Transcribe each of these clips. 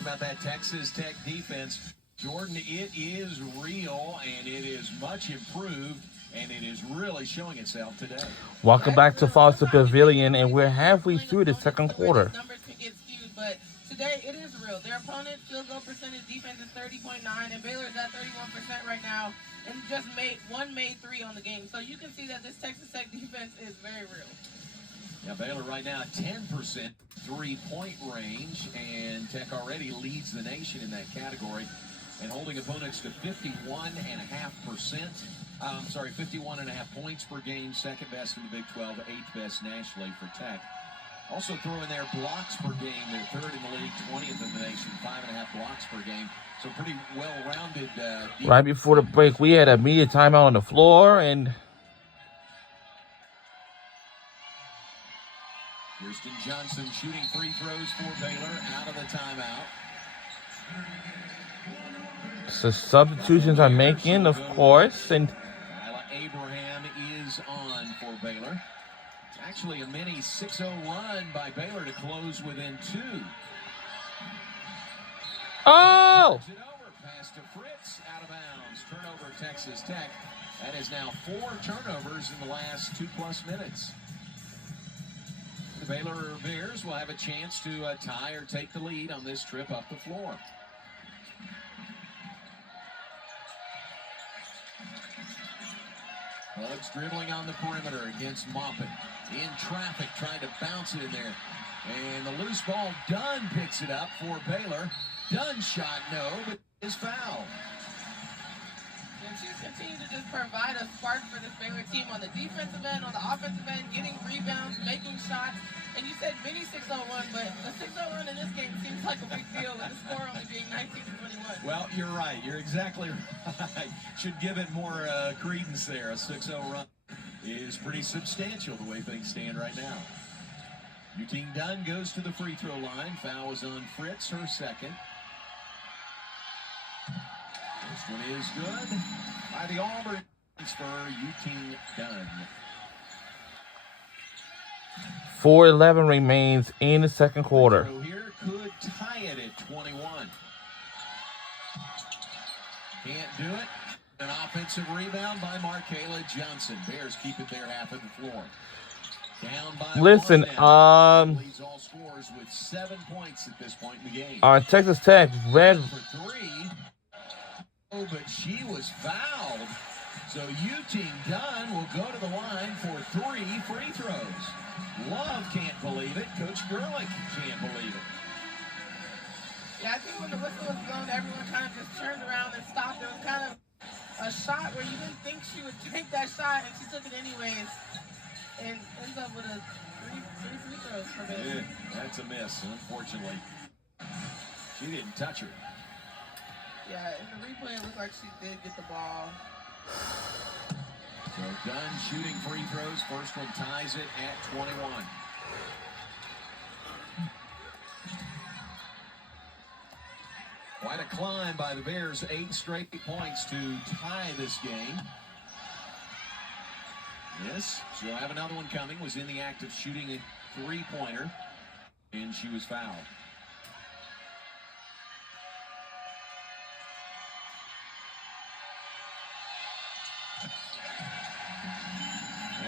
About that Texas Tech defense, Jordan, it is real and it is much improved and it is really showing itself today. Welcome back to Foster Pavilion, and we're halfway through the second quarter. Numbers can get skewed, but today it is real. Their opponent's field goal percentage defense is 30.9, and Baylor's at 31% right now, and just made three on the game. So you can see that this Texas Tech defense is very real. Yeah, Baylor right now at 10% three-point range, and Tech already leads the nation in that category and holding opponents to 51.5 points per game, second best in the Big 12, eighth best nationally for Tech. Also throwing their blocks per game, they're third in the league, 20th in the nation, 5.5 blocks per game. So pretty well-rounded. Right before the break, we had a media timeout on the floor, and Kirsten Johnson shooting free throws for Baylor out of the timeout. so substitutions are making, of course, and Kyla Abraham is on for Baylor. It's actually a mini 6-0 run by Baylor to close within two. oh! It over, pass to Fritz, out of bounds. Turnover Texas Tech. That is now 4 turnovers in the last 2+ minutes. The Baylor Bears will have a chance to tie or take the lead on this trip up the floor. Bugs dribbling on the perimeter against Moppin. In traffic, trying to bounce it in there. And the loose ball, Dunn picks it up for Baylor. Dunn shot, no, but is fouled. And she's continued to just provide a spark for this Baylor team on the defensive end, on the offensive end, getting rebounds, making shots. And you said mini 6-0 run, but a 6-0 run in this game seems like a big deal with the score only being 19-21. Well, you're right. You're exactly right. Should give it more credence there. A 6-0 run is pretty substantial the way things stand right now. Eugene Dunn goes to the free throw line. Foul is on Fritz, her second. This one is good by the Auburn transfer, Eugene Dunn. 4:11 remains in the second quarter. So here could tie it at 21. Can't do it. An offensive rebound by Markayla Johnson. Bears keep it their half of the floor. Down by Listen, leads all scores with 7 points at this point in the game. Texas Tech red For three. Oh, but she was fouled. So Eugene Dunn will go to the line for 3 free throws. Love can't believe it. Coach Gerlich can't believe it. Yeah, I think when the whistle was blown, everyone kind of just turned around and stopped. It was kind of a shot where you didn't think she would take that shot, and she took it anyways. And ends up with three free throws for Baylor. Yeah, that's a miss, unfortunately. She didn't touch her. Yeah, in the replay, it looked like she did get the ball. So Dunn shooting free throws. First one ties it at 21. Quite a climb by the Bears. 8 straight points to tie this game. Yes, she'll have another one coming. Was in the act of shooting a three-pointer, and she was fouled.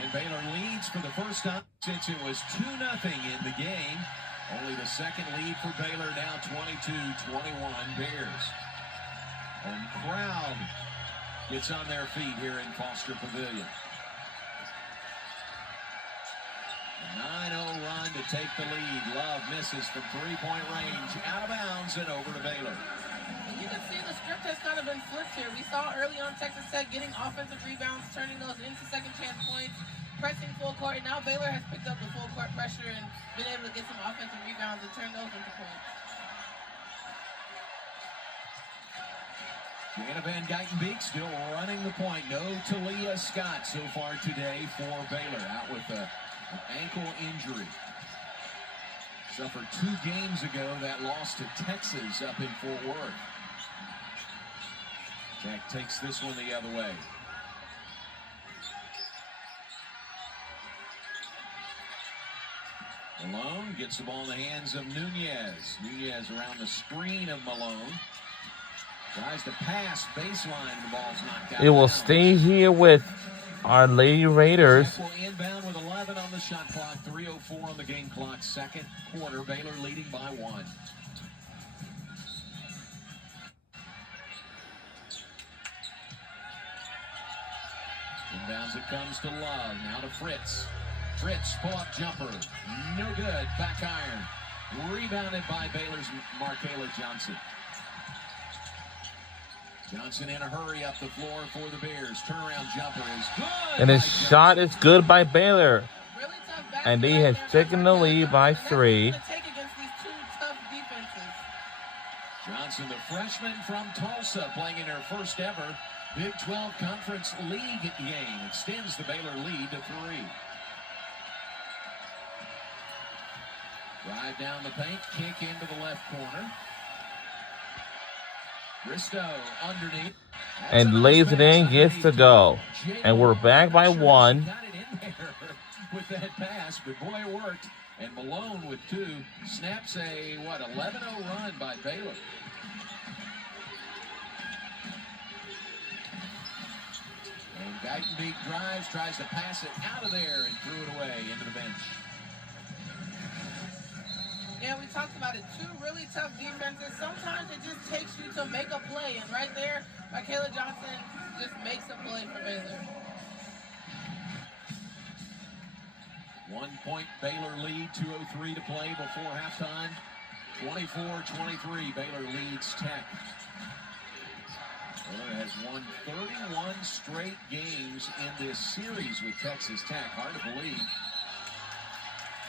And Baylor leads for the first time since it was 2-0 in the game. Only the second lead for Baylor, now 22-21 Bears. And crowd gets on their feet here in Foster Pavilion. 9-0 run to take the lead. Love misses from three-point range, out of bounds and over to Baylor. And you can see the script has kind of been flipped here. We saw early on Texas Tech getting offensive rebounds, turning those into second chance points, pressing full court, and now Baylor has picked up the full court pressure and been able to get some offensive rebounds and turn those into points. Jana Van Geitenbeek still running the point. No Talia Scott so far today for Baylor, out with an ankle injury. Suffered 2 games ago that loss to Texas up in Fort Worth. Tech takes this one the other way. Malone gets the ball in the hands of Nunez. Nunez around the screen of Malone. Tries to pass baseline. The ball's knocked out. It will stay here with our Lady Raiders. Will inbound with 11 on the shot clock. 3:04 on the game clock. Second quarter. Baylor leading by 1. Inbounds it comes to Love. Now to Fritz. Fritz, pull-up jumper. No good. Back iron. Rebounded by Baylor's Markayla Johnson. Johnson in a hurry up the floor for the Bears. Turnaround jumper is good. And his shot is good by Baylor. Really tough And they have taken the lead by 3. Take against these two tough defenses. Johnson, the freshman from Tulsa, playing in her first ever Big 12 Conference League game. Extends the Baylor lead to 3. Drive down the paint, kick into the left corner. Bristow underneath. And lays it in, gets to go. And we're back by 1. Got it in there with that pass, but boy, it worked. And Malone with 2 snaps a, 11-0 run by Baylor. And Geitenbeek drives, tries to pass it out of there and threw it away into the bench. Yeah, we talked about it. 2 really tough defenses. Sometimes it just takes you to make a play. And right there, Markayla Johnson just makes a play for Baylor. 1-point Baylor lead, 2:03 to play before halftime. 24-23, Baylor leads Tech. Baylor has won 31 straight games in this series with Texas Tech. Hard to believe.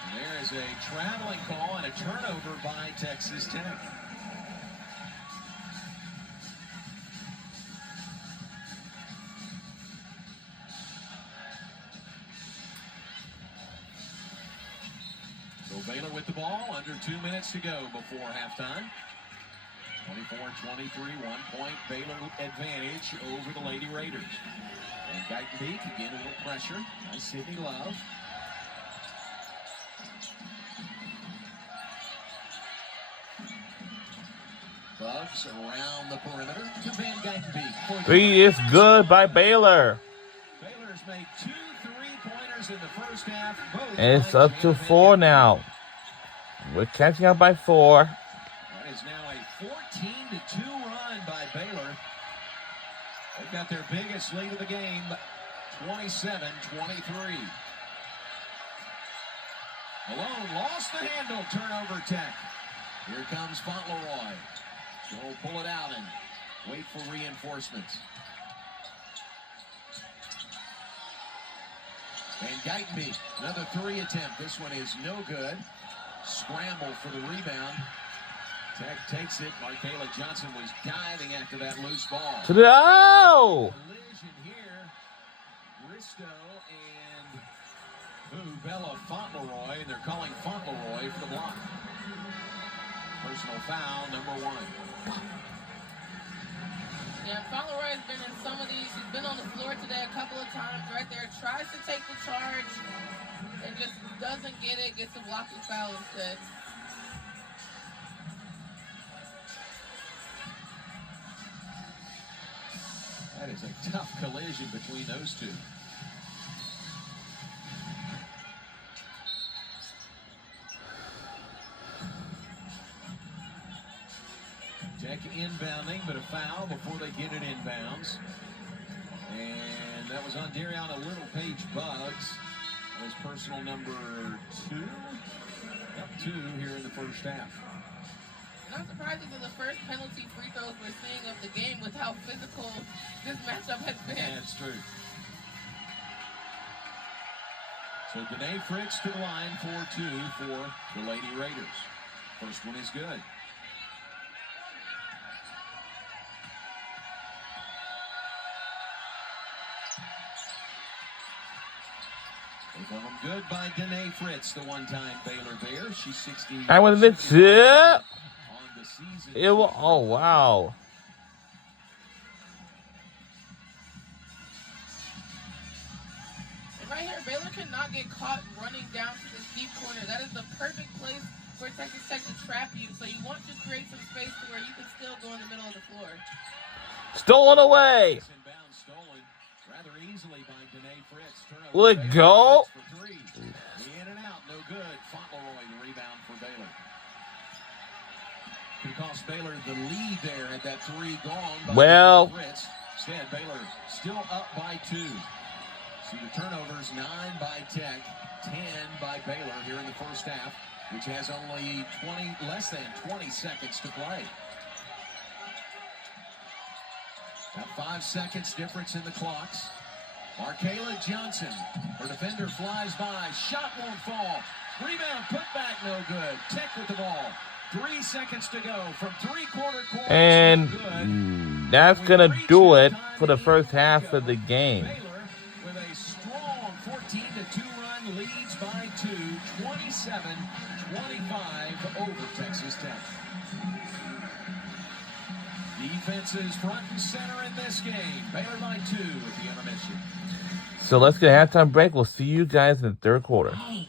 And there is a traveling call and a turnover by Texas Tech. So Baylor with the ball, under 2 minutes to go before halftime. 24-23, 1-point Baylor advantage over the Lady Raiders. And Geitenbeek, again a little pressure by Sydney Love. Bugs around the perimeter to Van Geitenbeek. 3 is good by Baylor. Baylor's made 2 3-pointers in the first half. And it's up to 4 now. We're catching up by 4. That is now a 14-2 run by Baylor. They've got their biggest lead of the game, 27-23. Malone lost the handle, turnover Tech. Here comes Fauntleroy. She'll pull it out and wait for reinforcements. And Geitenbeek, another 3 attempt. This one is no good. Scramble for the rebound. Tech takes it. Markayla Johnson was diving after that loose ball. To the Collision here. Bristow and Bella Fauntleroy, and they're calling Fauntleroy for the block. Personal foul, number 1. Yeah, Fauntleroy has been in some of these. He's been on the floor today a couple of times right there. Tries to take the charge and just doesn't get it. Gets a blocking foul instead. That is a tough collision between those two. Tech inbounding, but a foul before they get it inbounds. And that was on Dariana Littlepage Bugs. That was personal number 2. Yep, 2 here in the first half. Not surprised these are the first penalty free throws we're seeing of the game with how physical this matchup has been. Yeah, it's true. So Danae Fritz to the line for 2 for the Lady Raiders. First one is good. Both of them good by Danae Fritz, the one-time Baylor Bear. She's 60. I was the tip. On the season. It will, oh, wow. If right here, Baylor cannot get caught running down to this deep corner. That is the perfect place for Texas Tech to trap you. So you want to create some space to where you can still go in the middle of the floor. Stolen away. Inbound stolen rather easily by Danae Fritz. Turnover. Will it go? For three. In and out, no good. Fauntleroy, the rebound for Baylor. Could cost Baylor the lead there at that three gone by Well. Fritz. Instead, Baylor still up by 2. See the turnovers, 9 by Tech, 10 by Baylor here in the first half, which has only less than 20 seconds to play. About 5 seconds difference in the clocks. Markayla Johnson, her defender flies by, shot won't fall. Rebound, put back, no good. Tech with the ball. 3 seconds to go from three-quarter court. And that's going to do it for the first half of the game. Baylor with a strong 14-2 run, leads by 2, 27-25 over Texas Tech. Defense is front and center in this game. Baylor by 2 at the intermission. So let's get a halftime break. We'll see you guys in the third quarter. Hey,